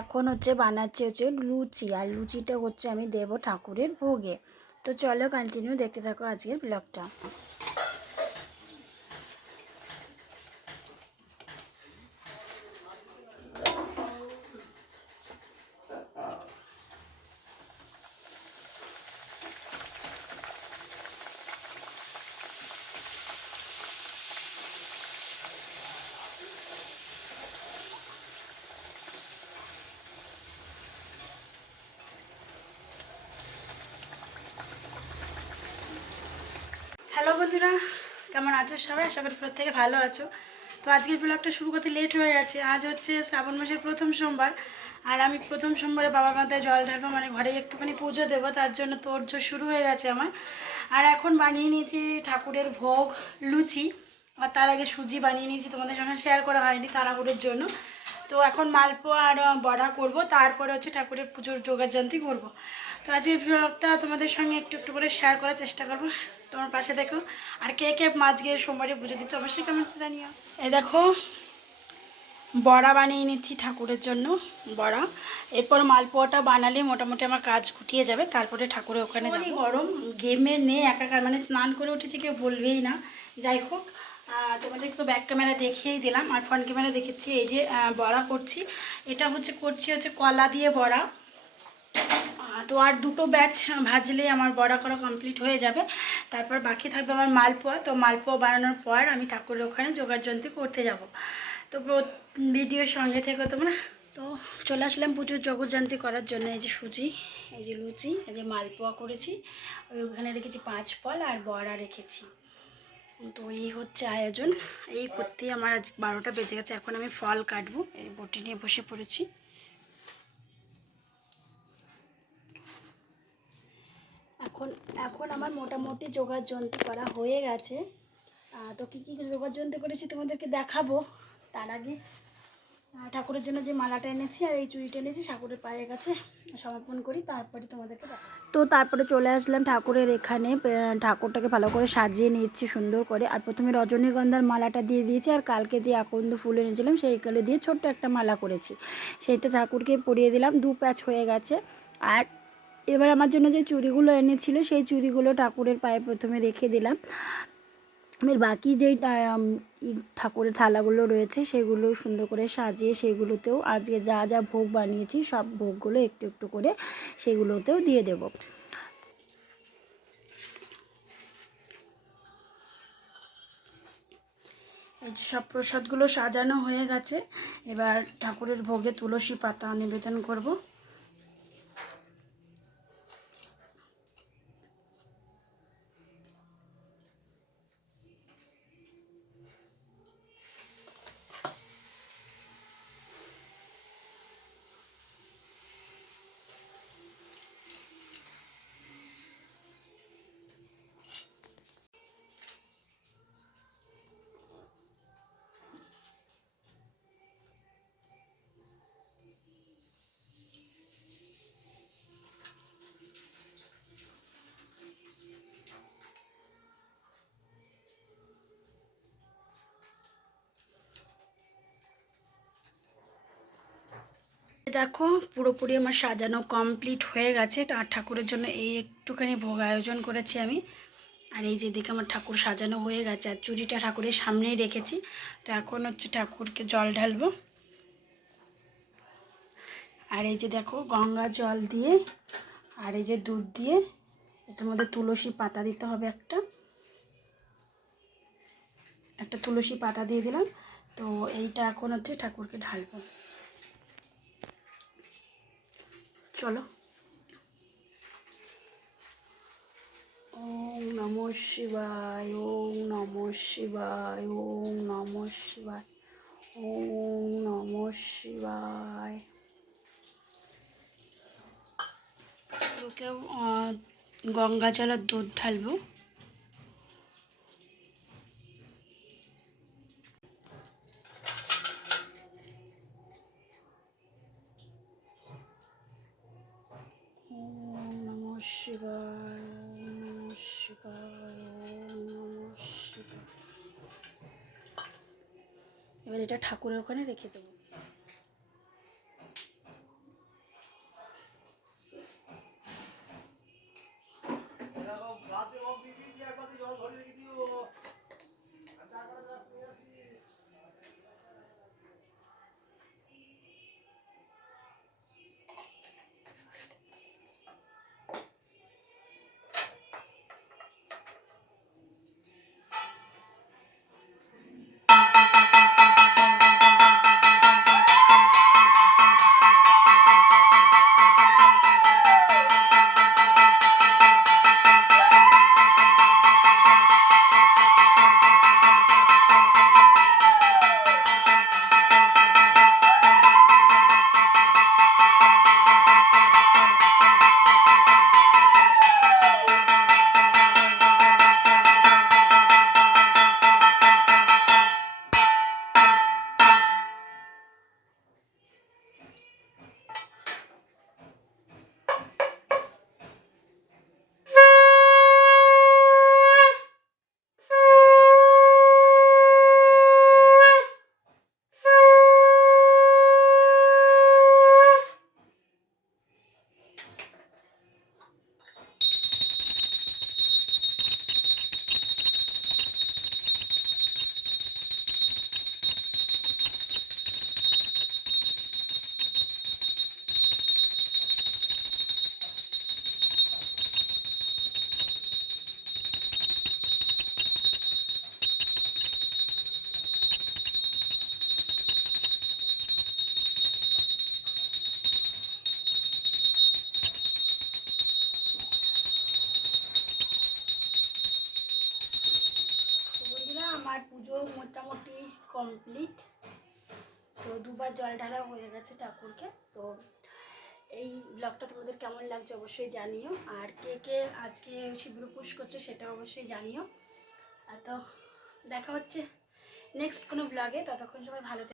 এখন হচ্ছে বানাচ্ছি হচ্ছে লুচি, আর লুচিটা হচ্ছে আমি দেবো ঠাকুরের ভোগে। তো চলো কন্টিনিউ দেখতে থাকো আজকের ব্লগটা। হ্যালো বন্ধুরা, কেমন আছো সবাই? আশা করি প্রত্যেকে ভালো আছো। তো আজকের ব্লগটা শুরু করতে লেট হয়ে গেছে। আজ হচ্ছে শ্রাবণ মাসের প্রথম সোমবার, আর আমি প্রথম সোমবারে বাবার মাথায় জল ঢালবো, মানে ঘরে একটুখানি পুজো দেবো, তার জন্য তোড়জোড় শুরু হয়ে গেছে আমার। আর এখন বানিয়ে নিয়েছি ঠাকুরের ভোগ লুচি, আর তার আগে সুজি বানিয়ে নিয়েছি, তোমাদের সঙ্গে শেয়ার করা হয়নি তাড়াহুড়োর জন্য। তো এখন মালপোয়া আর বড়া করব, তারপরে হচ্ছে ঠাকুরের পুজোর জোগাড়যন্ত্র করব। তো আজকের ব্লগটা তোমাদের সঙ্গে একটু একটু করে শেয়ার করার চেষ্টা করবো, তোমার পাশে দেখো। আর কে কে আজকে সোমবারে পুজো দিচ্ছ অবশ্যই কমেন্টে জানিও। এই দেখো বড়া বানিয়ে নিচ্ছি ঠাকুরের জন্য, বড়া। এরপর মালপোয়াটা বানালে মোটামুটি আমার কাজ গুটিয়ে যাবে, তারপরে ঠাকুরের ওখানে যাবো। গরম গেমে নেই একাকার, মানে স্নান করে উঠেছি কেউ বলবেই না। যাই হোক, তোমাদের একটু ব্যাক ক্যামেরা দেখিয়েই দিলাম, আর ফ্রন্ট ক্যামেরা দেখেছি। এই যে বড়া করছি, এটা করছি হচ্ছে কলা দিয়ে বড়া। তো আর দুটো ব্যাচ ভাজলেই আমার বড়া করা কমপ্লিট হয়ে যাবে। তারপর বাকি থাকবে আমার মালপোয়া। তো মালপোয়া বানানোর পর আমি ঠাকুরের ওখানে জোগাড়যন্ত্র করতে যাব। তো ভিডিওর সঙ্গে থেকে তোমরা। তো চলে আসলাম পুজোর জগৎযান্ত্রী করার জন্য। এই যে সুজি, এই যে লুচি, এই যে মালপোয়া করেছি, ওখানে রেখেছি 5 ফল আর বড়া রেখেছি। তো এই হচ্ছে আয়োজন। এই করতেই আমার আজ 12টা বেজে গেছে। এখন আমি ফল কাটবো, এই বটি নিয়ে বসে পড়েছি। এখন এখন আমার মোটামুটি জোগাড়যন্ত্র করা হয়ে গেছে। তো কী কী জোগাড়যন্ত্র করেছি তোমাদেরকে দেখাবো। তার আগে ঠাকুরের জন্য যে মালাটা এনেছি আর এই চুড়িটা এনেছি ঠাকুরের পায়ের কাছে সমর্পণ করি, তারপরে তোমাদেরকে তো তারপরে চলে আসলাম ঠাকুরের এখানে। ঠাকুরটাকে ভালো করে সাজিয়ে নিচ্ছি সুন্দর করে। আর প্রথমে রজনীগন্ধার মালাটা দিয়ে দিয়েছি, আর কালকে যে আকন্দ ফুল এনেছিলাম সেইগুলো দিয়ে ছোট্ট একটা মালা করেছি, সেইটা ঠাকুরকে পরিয়ে দিলাম। 2 প্যাচ হয়ে গেছে। আর এবার আমার জন্য যে চুড়িগুলো এনেছিল সেই চুড়িগুলো ঠাকুরের পায়ে প্রথমে রেখে দিলাম। এর বাকি যেই ঠাকুরের থালাগুলো রয়েছে সেগুলো সুন্দর করে সাজিয়ে সেগুলোতেও আজকে যা যা ভোগ বানিয়েছি সব ভোগগুলো একটু একটু করে সেগুলোতেও দিয়ে দেব। এই সব প্রসাদগুলো সাজানো হয়ে গেছে। এবার ঠাকুরের ভোগে তুলসী পাতা নিবেদন করব। দেখো পুরোপুরি আমার সাজানো কমপ্লিট হয়ে গেছে। আর ঠাকুরের জন্য এই একটুখানি ভোগ আয়োজন করেছি আমি। আর এই যে দিকে আমার ঠাকুর সাজানো হয়ে গেছে, আর চুড়িটা ঠাকুরের সামনেই রেখেছি। তো এখন হচ্ছে ঠাকুরকে জল ঢালবো। আর এই যে দেখো গঙ্গা জল দিয়ে আর এই যে দুধ দিয়ে এটার মধ্যে তুলসী পাতা দিতে হবে, একটা তুলসী পাতা দিয়ে দিলাম। তো এইটা এখন হচ্ছে ঠাকুরকে ঢালবো। চলো। ওম নমঃ শিবায়, ওম নমঃ শিবায়, ওম নমঃ শিবায়, ওম নমঃ শিবায়। ওকেও গঙ্গা জল আর দুধ ঢালবো। ওম নমঃ শিবায়, ওম নমঃ শিবায়, ওম নমঃ শিবায়। এবার এটা ঠাকুরের ওখানে রেখে দেবো। কমপ্লিট। তো দুবার জল ঢালা হয়ে গেছে ঠাকুরকে। তো এই ব্লগটা তোমাদের কেমন লাগছে অবশ্যই জানিও, আর কে কে আজকে শিবরু পুশ করছো সেটা অবশ্যই জানিও। তো দেখা হচ্ছে নেক্সট কোনো ব্লগে, ততক্ষণ সবাই ভালো